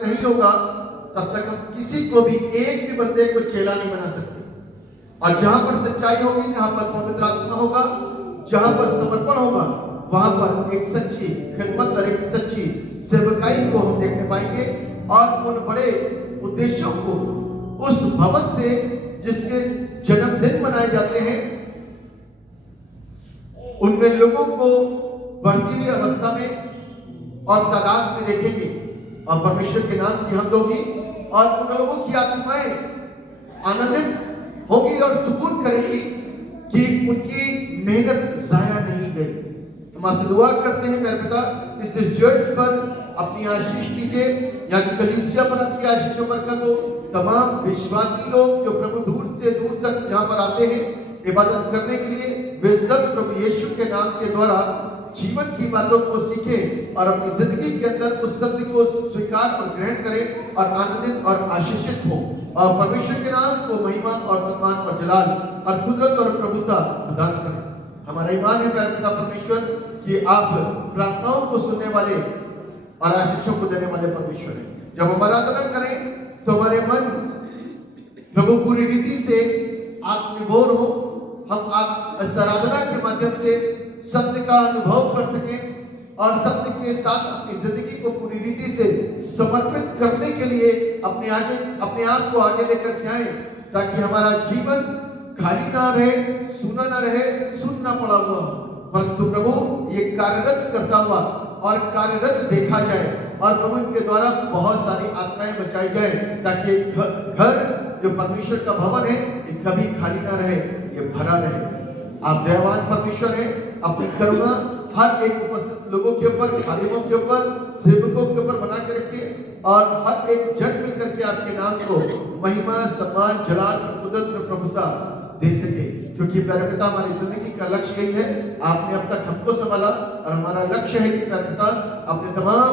नहीं होगा तब तक हम किसी को भी, एक भी बंदे को चेला नहीं बना सकते। और जहां पर सच्चाई होगी, जहां पर पवित्र आत्मा होगा, जहां पर समर्पण होगा, वहां पर एक सच्ची खिदमत और एक सच्ची सेवकाई को हम देखने पाएंगे। और उन बड़े उद्देश्यों को उस भवन से जिसके जन्मदिन मनाए जाते हैं, उनमें लोगों को बढ़ती हुई अवस्था में और तादाद में देखेंगे और परमेश्वर के नाम की हमद होगी और उन लोगों की आत्माएं आनंदित होगी और सुकून करेंगी कि उनकी मेहनत जाया नहीं गई। हम आपसे दुआ करते हैं मेरे पिता, इस चर्च पर अपनी आशीष दीजिए, यहाँ की कलीसिया पर आपकी आशीष बरकत हो। तमाम विश्वासी लोग जो प्रभु दूर से दूर तक यहाँ पर आते हैं इबादत करने के लिए, वे सब प्रभु यीशु के नाम के द्वारा जीवन की बातों को सीखें और अपनी जिंदगी के अंदर उस सत्य को स्वीकार और ग्रहण करें और आनंदित और आशीषित हो और परमेश्वर के नाम को महिमा और सम्मान और जलाल और कुदरत और प्रभुता प्रदान करें। हमारा ईमान है प्यारे पिता परमेश्वर कि आप प्रार्थनाओं को सुनने वाले और आशीषों को देने वाले परमेश्वर हैं। जब हम आराधना करें तो हमारे मन प्रभु पूरी रीति से आत्मनिर्भर हो, हम आप इस आराधना के माध्यम से सत्य का अनुभव कर सकें और सत्य के साथ अपनी जिंदगी को पूरी रीति से समर्पित करने के लिए अपने आप को आगे लेकर जाएं, ताकि हमारा जीवन खाली ना रहे, सुना ना रहे, सुनना पड़ा हुआ, परंतु प्रभु ये कार्यरत करता हुआ और कार्यरत देखा जाए और प्रभु इनके द्वारा बहुत सारी आत्माएं बचाई जाए, ताकि घर जो परमेश्वर का भवन है ये कभी खाली ना रहे, ये भरा रहे। आप दयावान परमेश्वर हैं, अपनी करुणा हर एक उपस्थित लोगों के ऊपर, खादिमों के ऊपर, सेवकों के ऊपर बना के रखिए और हर एक जन मिलकर के आपके नाम को महिमा, सम्मान, जलाल और कुदरत और प्रभुता दे सके। क्योंकि प्यारे पिता हमारी जिंदगी का लक्ष्य यही है, आपने अब तक हमको संभाला और हमारा लक्ष्य है कि प्यारे पिता अपने तमाम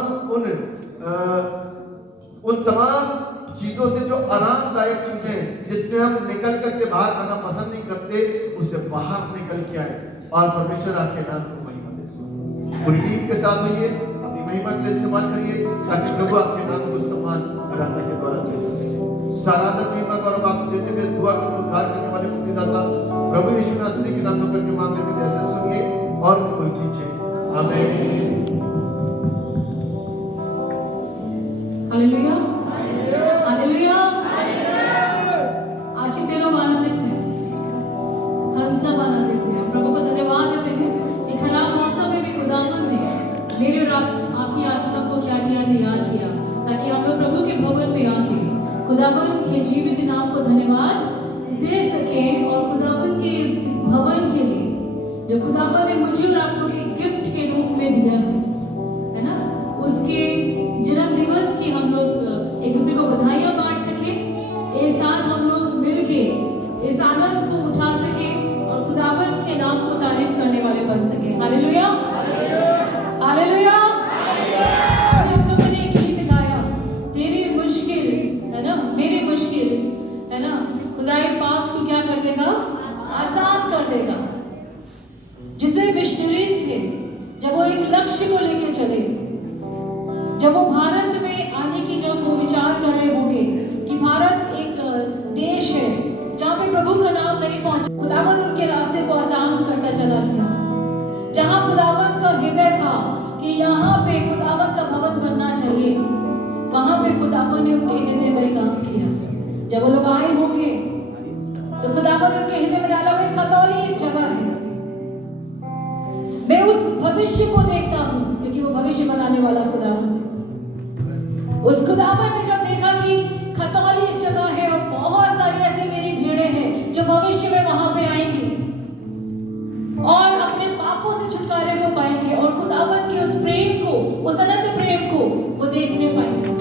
उन तमाम चीजों से जो आरामदायक चीजें जिसमें हम निकल करके बाहर आना पसंद नहीं करते, उससे बाहर निकल के आए और परमेश्वर आपके नाम को महिमा दे सके। पूरी टीम के साथ होइए, अपनी महिमा के लिए इस्तेमाल करिए, ताकि प्रभु आपके नाम को सम्मान आराधना के द्वारा दे सके। सारा आदर महिमा गौरव आपको देते हुए इस दुआ को उद्धार करने वाले मुक्तिदाता प्रभु यीशु नासरी के नाम करके मांग लेते हैं, ऐसे सुनिए और कबूल कीजिए। आमीन। Hallelujah, hallelujah. आज के दिन हम आनंदित हैं, हम सब आनंदित हैं, प्रभु को धन्यवाद देते हैं। इस खराब मौसम में भी खुदावंद ने मेरे और आपकी आत्मा को क्या किया, तैयार किया, ताकि हम लोग प्रभु के भवन में आके खुदावंद के जीवित नाम को धन्यवाद दे सके और खुदावंद के इस भवन के लिए जो खुदावंद ने मुझे और आपको के गिफ्ट के रूप में दिया है ना, उसके जन्म दिवस की हम लोग एक दूसरे को बधाइयाँ बांट सके, एक साथ हम लोग मिलके इस आनंद को उठा सके और खुदावंद के नाम को तारीफ करने वाले बन सके। Hallelujah, hallelujah. अभी हम लोगों ने गीत गाया, तेरी मुश्किल है ना, मेरी मुश्किल है ना, खुदाए पाक तू क्या कर देगा, आसान कर देगा। जितने मिशनरीज थे, जब वो एक लक्ष्य को लेके चले, जब वो भारत में आने की जब वो विचार कर रहे होंगे कि भारत एक देश है जहाँ पे प्रभु का नाम नहीं पहुंचा, खुदावंद उनके रास्ते को आसान करता चला गया। जहाँ खुदावंद का हृदय था कि यहाँ पे खुदावंद का भवन बनना चाहिए, वहाँ पे खुदावंद ने उनके हृदय में काम किया। जब वो लोग आए होंगे तो खुदावंद उनके हृदय में डाला हुआ खतौली एक जगह है। मैं उस भविष्य को देखता हूँ, क्योंकि वो भविष्य बनाने वाला खुदावंद, उस खुदावंद ने जब देखा कि खतौली एक जगह है और बहुत सारी ऐसे मेरी भेड़ें हैं जो भविष्य में वहां पे आएंगी और अपने पापों से छुटकारे को पाएंगे और खुदावंद के उस प्रेम को, उस अनंत प्रेम को वो देखने पाएंगे।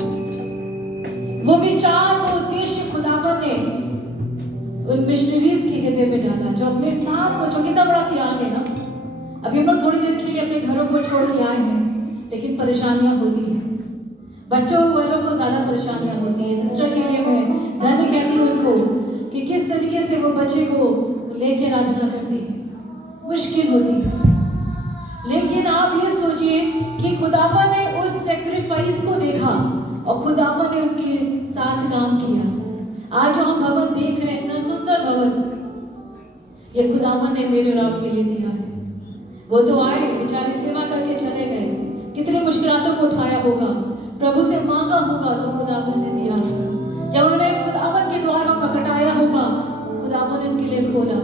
वो विचार, वो उद्देश्य खुदावंद ने उन मिशनरीज के हृदय में डाला, जो अपने स्थान को, जो कितना बड़ा त्याग है ना। अभी हम लोग थोड़ी देर के लिए अपने घरों को छोड़ के आए हैं, लेकिन परेशानियां होती हैं, बच्चों वालों को ज्यादा परेशानियां होती हैं। सिस्टर के लिए मैं धन्य कहती हूँ उनको कि किस तरीके से वो बच्चे को लेकर आराधना करती है, मुश्किल होती है। लेकिन आप ये सोचिए कि खुदावन ने उस सेक्रीफाइस को देखा और खुदावन ने उनके साथ काम किया। आज जो हम भवन देख रहे हैं, इतना सुंदर भवन, ये खुदावन ने मेरे और आपके लिए दिया है। वो तो आए बेचारे, सेवा करके चले गए, कितने मुश्किलों को उठाया होगा, प्रभु से मांगा होगा तो खुदावन ने दिया। जब उन्होंने खुदावन के द्वारों को खटखटाया होगा, खुदावन ने उनके लिए खोला।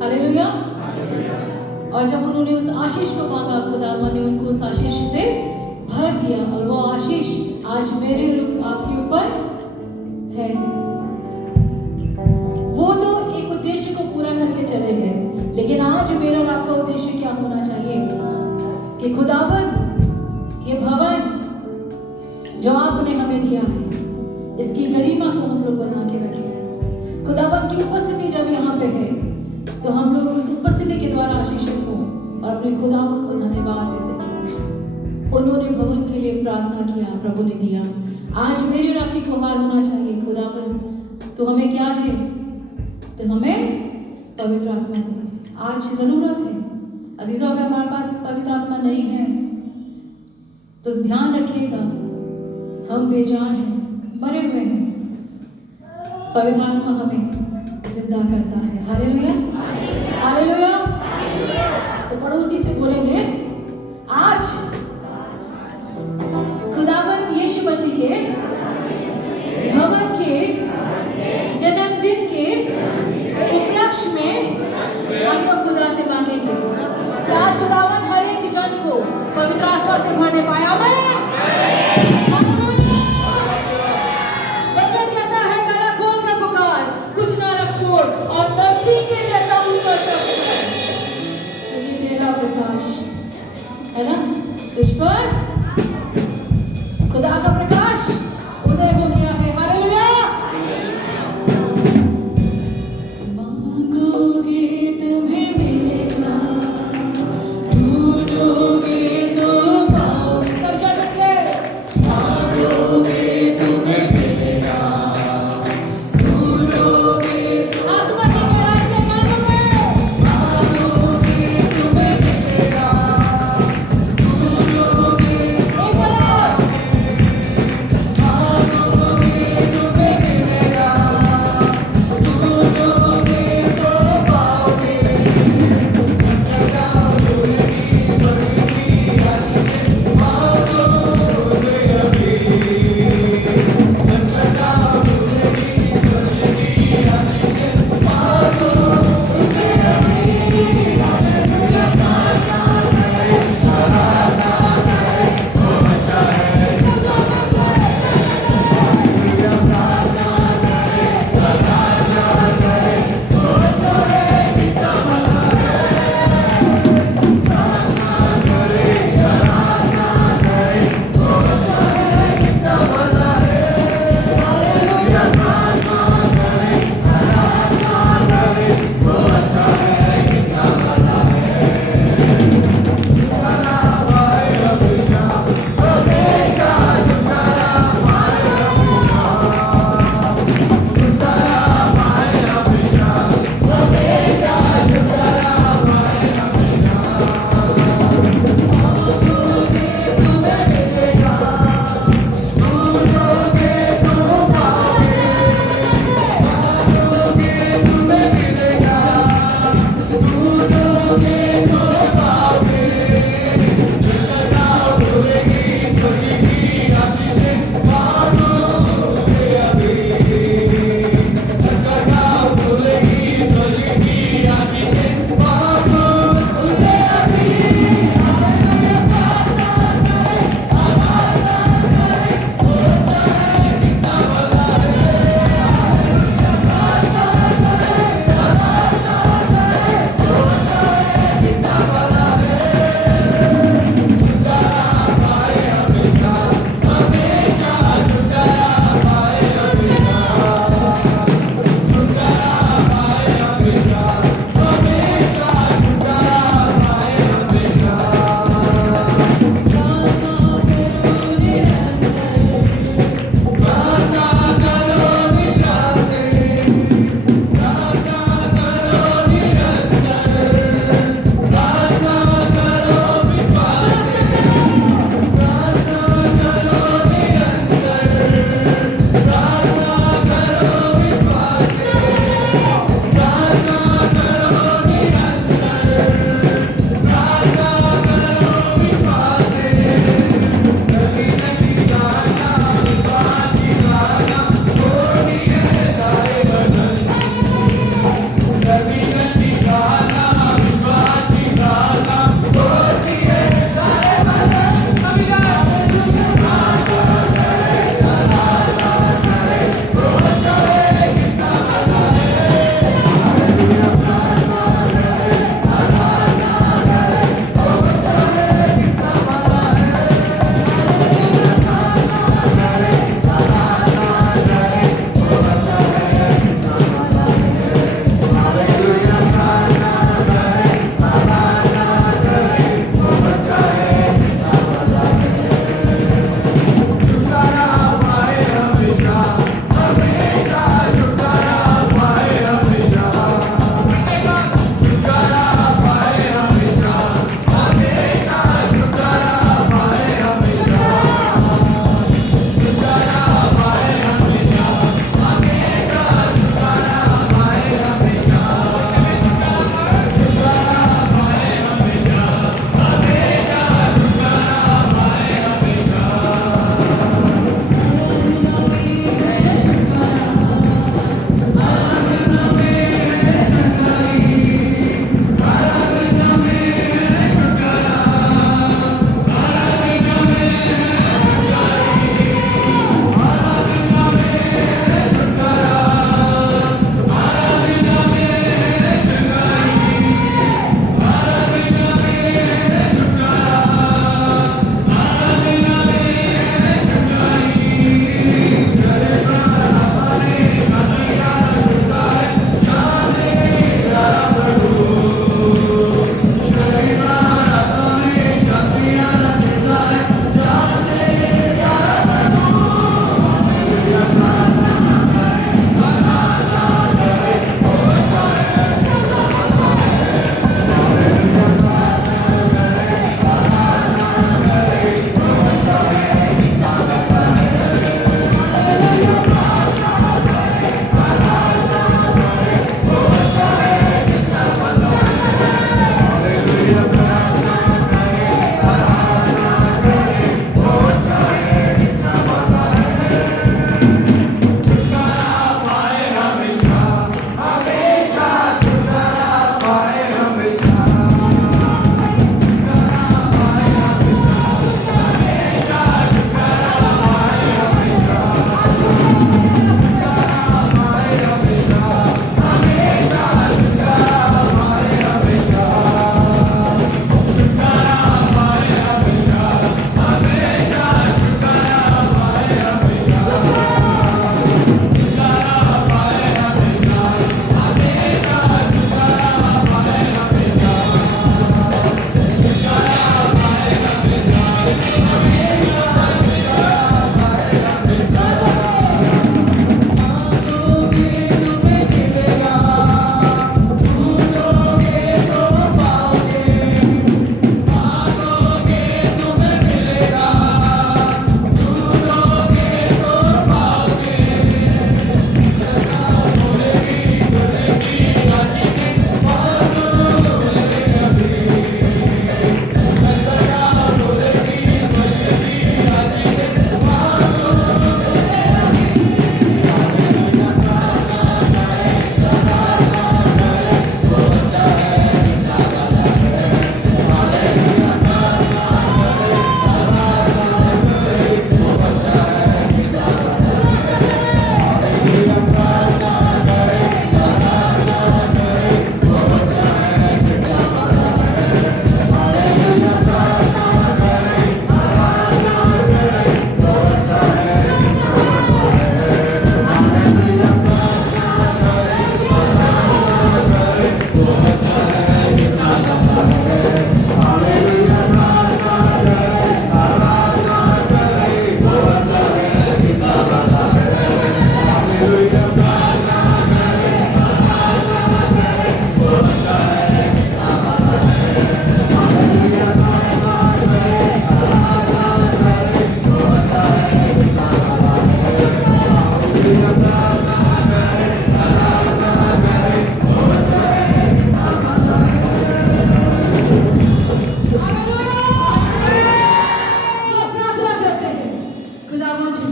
हालेलुया। और जब उन्होंने उस आशीष को मांगा, खुदावन ने उनको उस आशीष से भर दिया, और वो आशीष आज मेरे और आपके ऊपर है। वो तो एक उद्देश्य को पूरा करके चले गए, लेकिन आज मेरा और आपका उद्देश्य क्या होना चाहिए कि खुदावन ये भवन जो आपने हमें दिया है, इसकी गरिमा को हम लोग बना के रखें। खुदावन की उपस्थिति जब यहाँ पे है तो हम लोग उस उपस्थिति के द्वारा आशीषित हो और अपने खुदावन को धन्यवाद दे सकें। उन्होंने भवन के लिए प्रार्थना किया, प्रभु ने दिया। आज मेरी और आपकी गुहार होना चाहिए, खुदावन तो हमें क्या दे, तो हमें पवित्र आत्मा दे। आज जरूरत है अजीजों, अगर हमारे पास पवित्र आत्मा नहीं है तो ध्यान रखिएगा, हम बेजान हैं, मरे हुए हैं। पवित्र आत्मा हमें जिंदा करता है। Hallelujah, hallelujah. तो पड़ोसी से बोलेंगे, आज खुदावंद यीशु मसीह के भवन के जन्मदिन के उपलक्ष्य में हम लोग खुदा से मांगेंगे कि आज खुदावन हर एक जन को पवित्र आत्मा से भरने पाए। आमीन। वचन कहता है, गला खोल कर पुकार, कुछ ना रख छोड़, और नरसिंह के जैसा ऊंचा शब्द है। तो ये तेरा प्रकाश है ना।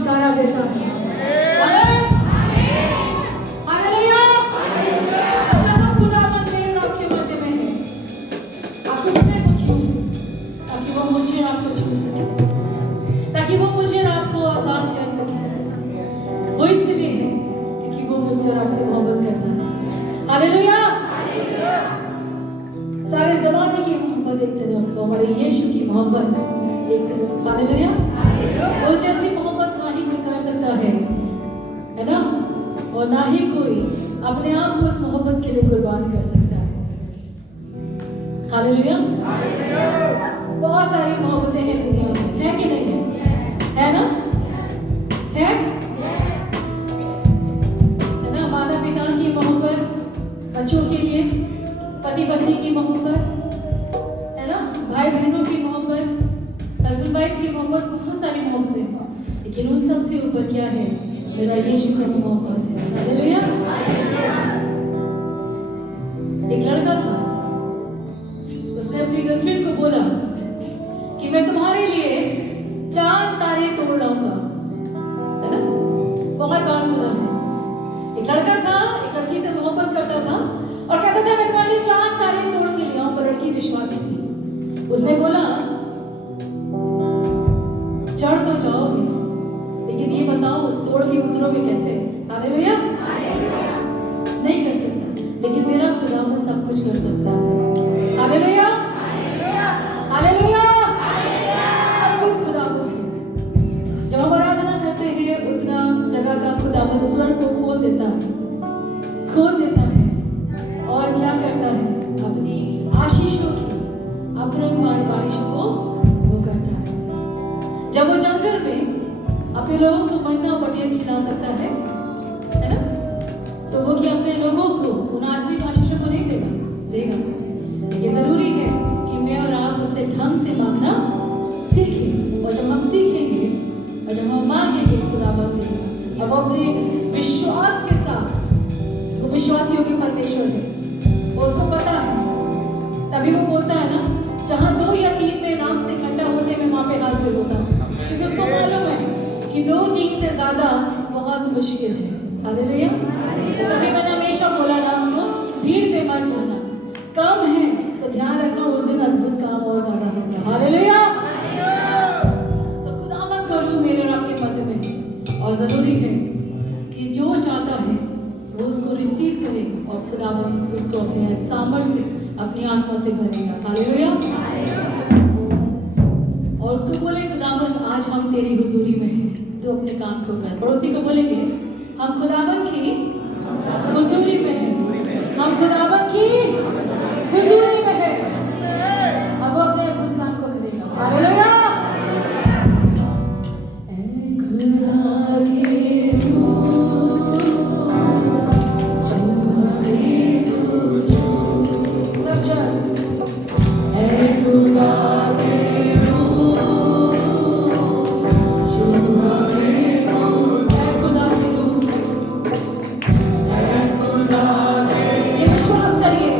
छुटकारा देता है। आमीन, हालेलुया। जब हम खुदावंद मेरे और आपके मध्य में है, आपको पता है वो क्यों? ताकि वो मुझे और आपको छू सके, ताकि वो मुझे और आपको आजाद कर सके। वो इसलिए है क्योंकि वो मुझसे और आपसे मोहब्बत करता है। हालेलुया। सारे जमाने की मोहब्बत एक तरफ, हमारे यीशु की मोहब्बत एक तरफ। हालेलुया। वो जैसी मोहब्बत ना ही कोई कर सकता है ना, और ना ही कोई अपने आप को उस मोहब्बत के लिए कुर्बान कर सकता है। हालेलुया। बहुत सारी मोहब्बतें हैं दुनिया में, है कि नहीं है ना? है ना? माता पिता की मोहब्बत बच्चों के लिए, पति पत्नी की मोहब्बत, है ना, भाई बहनों की मोहब्बत, हस्बैंड वाइफ की मोहब्बत, बहुत सारी मोहब्बतें हैं। लेकिन उन सब से ऊपर क्या है? मेरा यीशु का मोहब्बत है। हालेलुया। एक लड़का था, उसने अपनी गर्लफ्रेंड को बोला कि मैं तुम्हारे लिए चांद तारे तोड़ लाऊंगा, है ना? बहुत बार सुना है। एक लड़का था, एक लड़की से मोहब्बत करता था और कहता था मैं तुम्हारे लिए चांद तारे तोड़ के ले आऊंगा। लड़की विश्वासी थी। उसने बोला चढ़ तो जाओगे, लेकिन ये बताओ तोड़ के उतरोगे कैसे? हालेलुया। नहीं कर सकता, लेकिन मेरा खुदावन सब कुछ कर सकता है। Hallelujah, hallelujah. अद्भुत खुदावन है। जब हम आराधना करते हैं उतना जगह का खुदावन स्वर को खोल देता है, खोल देता है। और क्या करता है? अपनी आशीषों की अपरंपार बारिश को वो करता है। जब वो जंगल में अपने लोगों को मन्ना पटेल खिला सकता है ना, तो वो क्या अपने लोगों को, उन आदमी आशीषों को नहीं देगा? ये जरूरी है कि मैं और आप उससे ढंग से मांगना सीखें। और जब हम सीखेंगे और जब हम मांगेंगे, खुदावंद देगा। अब वो अपने विश्वास के साथ, वो विश्वासियों के परमेश्वर है, वो उसको पता है। तभी वो बोलता है ना, जहां 2 या 3 में नाम से इकट्ठा होते मैं वहां पे हाजिर होता हूँ, क्योंकि उसको मालूम है कि 2-3 से ज्यादा बहुत मुश्किल है। हालेलुया। तभी मैंने हमेशा बोला ना, हमको भीड़ पे मत जाना। कम है तो ध्यान रखना, उस दिन अद्भुत काम और ज्यादा होगा। हालेलुया। तो खुदावंद करूं मेरे और आपके मध्य में, और जरूरी है कि जो चाहता है वो उसको रिसीव करे और खुदावंद उसको अपने सामर्थ्य से, अपनी आत्मा से भरेगा। हालेलुया। और उसको बोले खुदावंद आज हम तेरी हुजूरी में हैं, तो अपने काम को कर। पड़ोसी को बोलेंगे हम खुदावंद की हुजूरी में हैं, हम खुदावंद की हुजूरी में हैं। अब वो अपने अद्भुत काम को करेगा। हालेलुया। ये विश्वास करिए।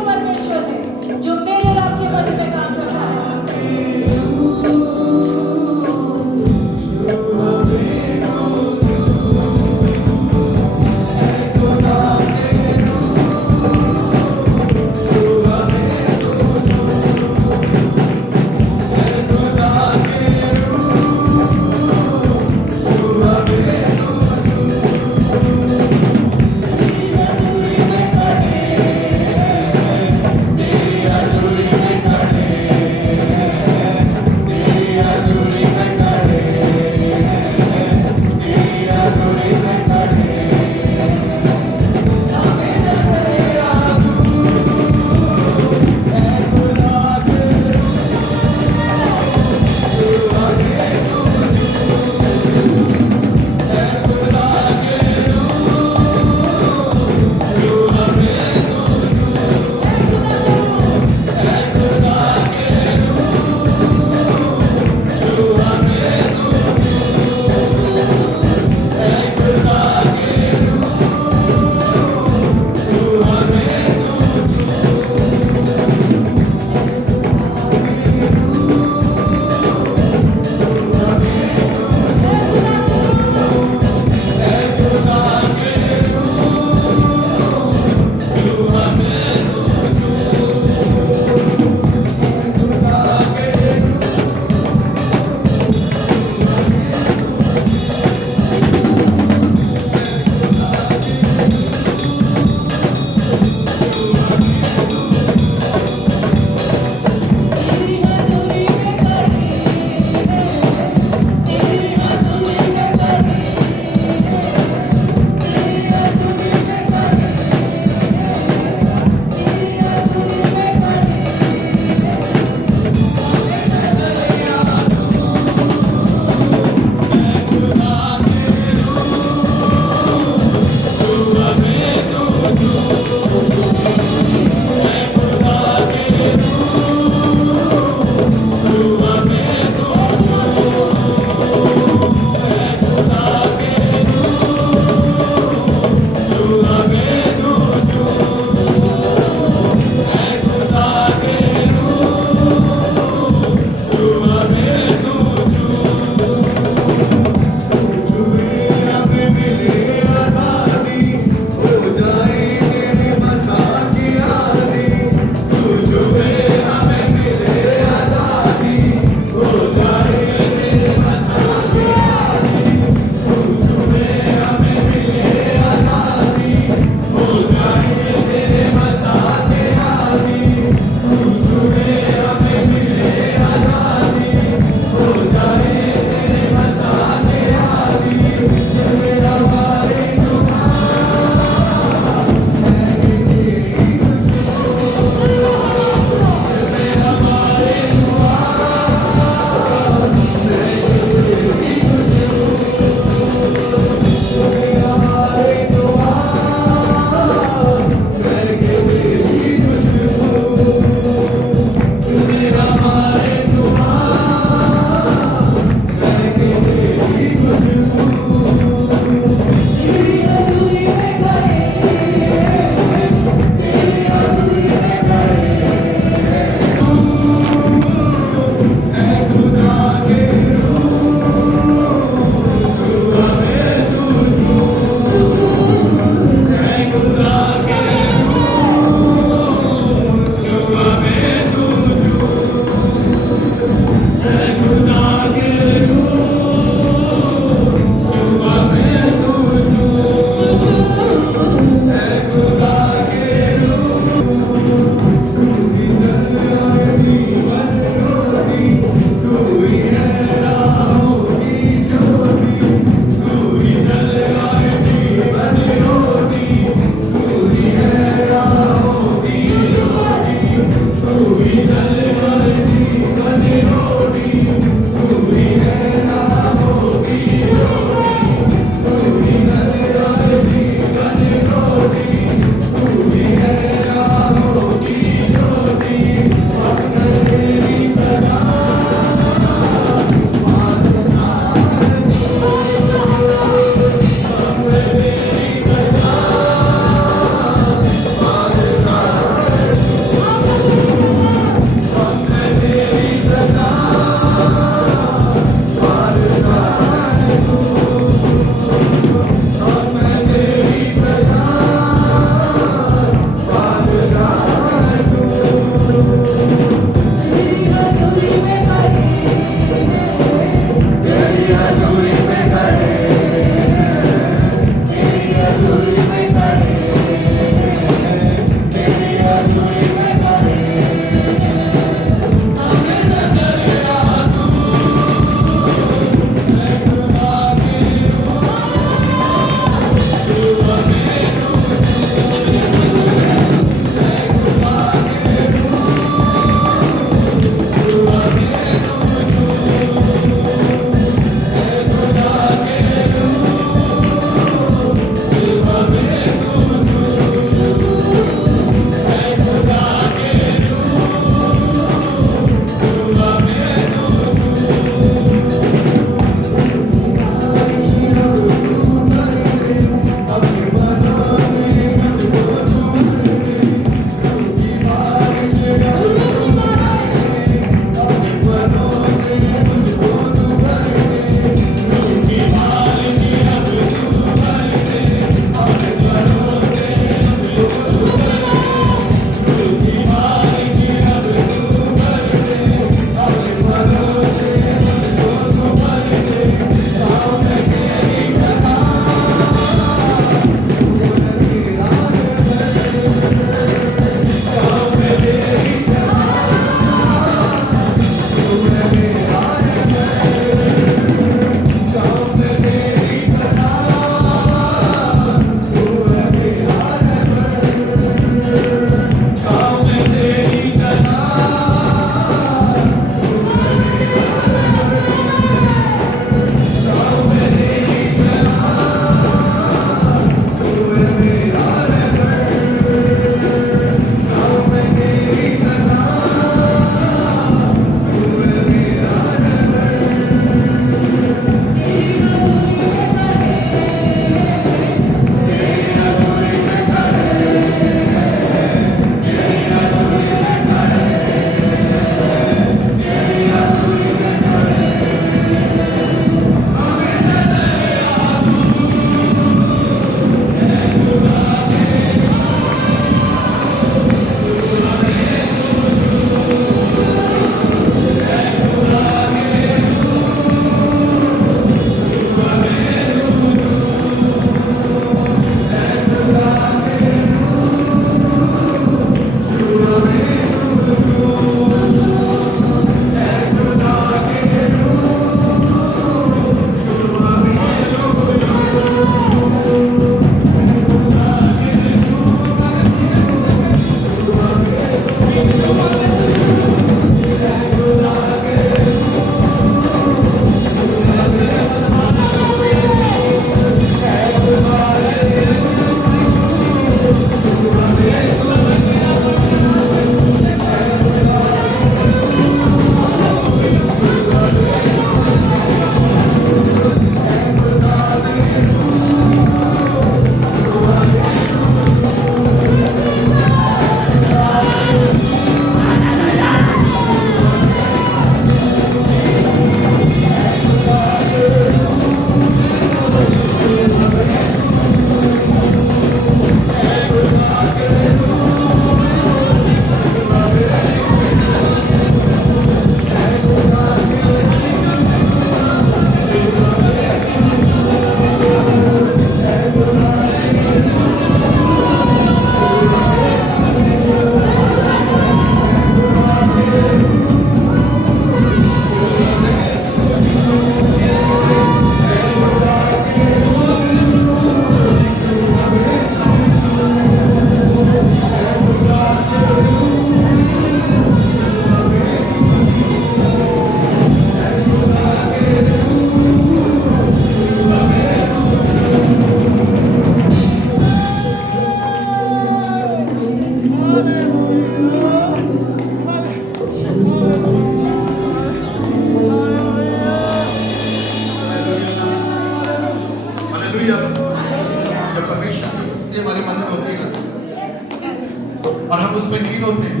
उसमें लीन होते हैं।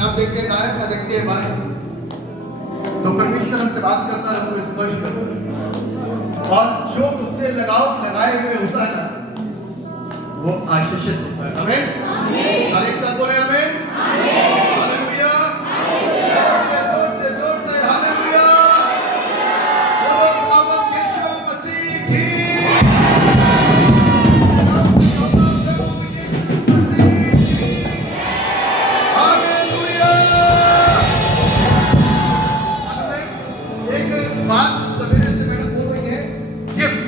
अब देखते हैं दाएं, ना देखते हैं बाएं। तो परमेश्वर हमसे बात करता है, हमको स्पर्श करता है, और जो उससे लगाए हुए होता है ना, वो आशीषित होता है। आमीन। सारे एक साथ बोले आमीन। हालेलुया। जोर से हालेलुया। बोलो प्रभु यीशु मसीह की। हालेलुया। एक बात सवेरे से मैडम बोल रही है, गिफ्ट।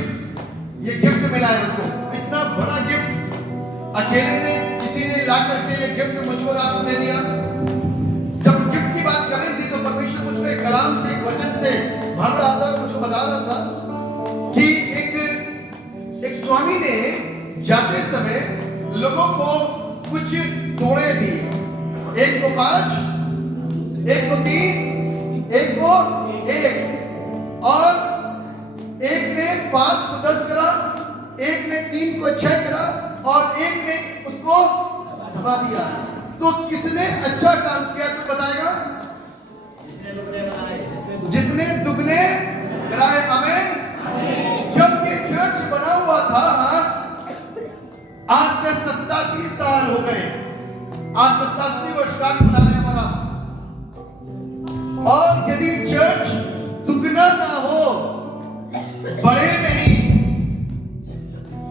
ये गिफ्ट मिला है हमको, इतना बड़ा गिफ्ट अकेले में किसी ने ला करके ये गिफ्ट मुझको और आपको दे दिया। जब गिफ्ट की बात कर रही थी तो परमेश्वर मुझको एक कलाम से, एक वचन से भर रहा था, मुझको बता रहा था कि एक स्वामी ने जाते समय लोगों को कुछ तोड़े दिए। एक को 5, एक को 3, एक को 1, और एक ने 5 को 10 करा, एक ने 3 को 6 करा, और एक ने उसको दबा दिया। तो किसने अच्छा काम किया तो बताएगा? जिसने दुगने कराए। आमीन। जब ये चर्च बना हुआ था, आज से 87 साल हो गए। आज 87वीं वर्षगांठ मना रहे हमारा। और यदि चर्च दुगना ना हो, बढ़े नहीं,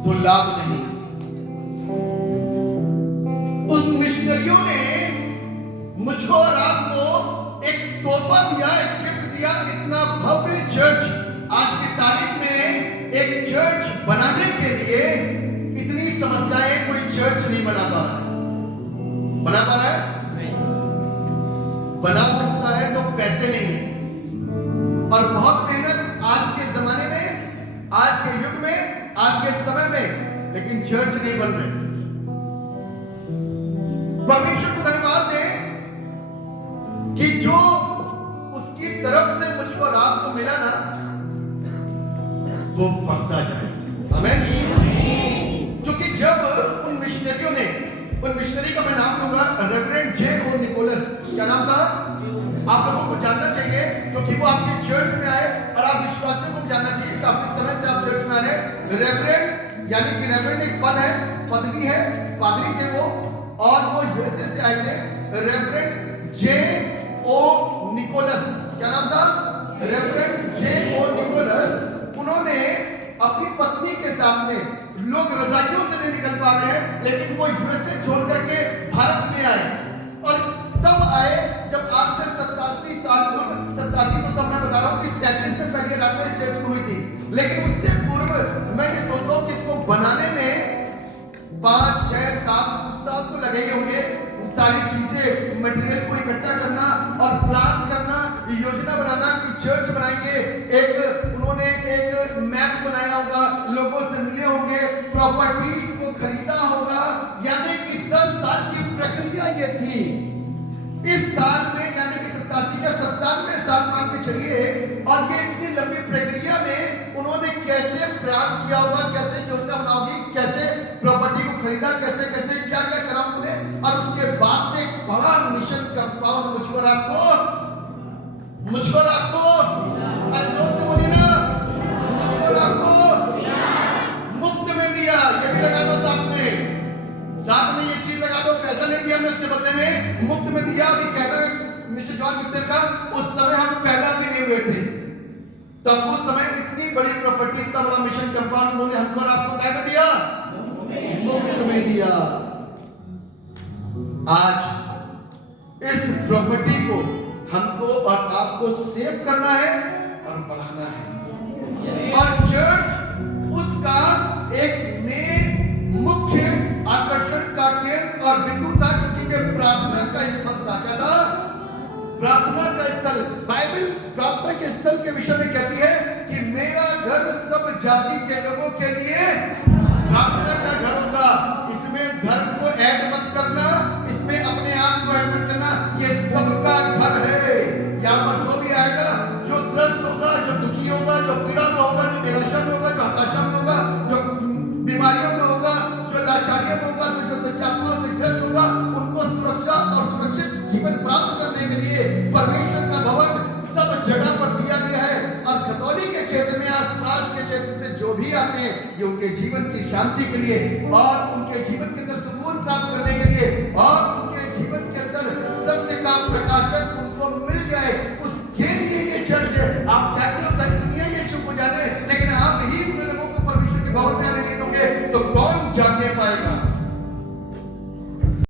तो लाभ नहीं। उन मिशनरियों ने मुझको और आपको एक तोहफा दिया, एक गिफ्ट दिया। इतना भव्य चर्च आज की तारीख में, एक चर्च बनाने के लिए इतनी समस्याएं कोई चर्च नहीं बना पा रहा है। बना पा रहा है? बना सकता है तो पैसे नहीं, और बहुत मेहनत आज के जमाने में, आज के युग में, आज के समय में, लेकिन चर्च नहीं बन रहे। परमेश्वर को धन्यवाद दें कि जो उसकी तरफ से मुझको और आपको मिला ना, वो बढ़ता जाए। आमीन। क्योंकि जब उन मिशनरियों ने, उन मिशनरी का मैं नाम लूंगा, रेवरेंड जे.ओ. निकोलस। क्या नाम था? आप लोगों को जानना चाहिए, क्योंकि वो आपके चर्च में आए, और आप विश्वासियों को जानना चाहिए। काफी समय से आप चर्च में आ रहे हैं। रेवरेंड यानी कि रेवरेंड एक पद है, पदवी है, पादरी थे वो, और वो यूएसए से आए थे। रेवरेंड जे.ओ. निकोलस। क्या नाम था? रेवरेंड जे.ओ. निकोलस। उन्होंने अपनी पत्नी के सामने, लोग रजाइयों से नहीं निकल पा रहे हैं, लेकिन वो यूएसए छोड़ करके भारत में आए, और तब आए जब आज से 87 साल पूर्व, 87 तो तब मैं बता रहा हूँ कि 37 में पहली रात मेरी चर्च में हुई थी, लेकिन उससे पूर्व मैं ये सोचता हूँ कि इसको बनाने में 5, 6, 7 साल तो लगे ही होंगे। सारी चीजें, मटेरियल को इकट्ठा करना और प्लान करना, योजना बनाना कि चर्च बनाएंगे। उन्होंने एक मैप बनाया होगा, लोगों से मिले होंगे, प्रॉपर्टीज को खरीदा होगा, यानी कि 10 साल की प्रक्रिया ये थी। इस साल में यानी कि 87 का 97 साल मान के चलिए, और ये इतनी लंबी प्रक्रिया में उन्होंने कैसे प्लान किया होगा, कैसे योजना बना होगी, कैसे प्रॉपर्टी को खरीदा, कैसे कैसे क्या क्या करा उन्होंने, और उसके बाद में एक बड़ा मिशन कंपाउंड मुझको और आपको, अरे जोर से बोलिए ना, मुझको और आपको मुफ्त में दिया। ये भी लगा दो साथ में ये चीज लगा दो। पैसा नहीं दिया हमने, उसके बदले में मुफ्त में दिया। अभी कहना है मिस्टर जॉन विक्टर का, उस समय हम पैदा भी नहीं हुए थे, तब उस समय इतनी बड़ी प्रॉपर्टी, इतना बड़ा मिशन कंपाउंड उन्होंने हमको और आपको क्या में दिया? मुफ्त में दिया। आज इस प्रॉपर्टी को हमको और आपको सेव करना है और बढ़ाना है, और चर्च उसका एक मेन मुख्य आकर्षण का केंद्र और बिंदु था, क्योंकि ये प्रार्थना का स्थल था। क्या था? प्रार्थना का स्थल। बाइबल प्रार्थना के स्थल के विषय में कहती है कि मेरा घर सब जाति के लोगों के लिए प्रार्थना का घर होगा। इसमें धर्म को ऐड मत करना, इसमें अपने आप को ऐड मत करना, ये सबका घर है। यहाँ पर जो भी आएगा, जो त्रस्त होगा, जो दुखी होगा, कॉलोनी के क्षेत्र में, आसपास के क्षेत्र से जो भी आते हैं, ये उनके जीवन की शांति के लिए और उनके जीवन के अंदर सुकून प्राप्त करने के लिए और उनके जीवन के अंदर सत्य का प्रकाशन उनको मिल जाए, उसके लिए ये चर्च है। आप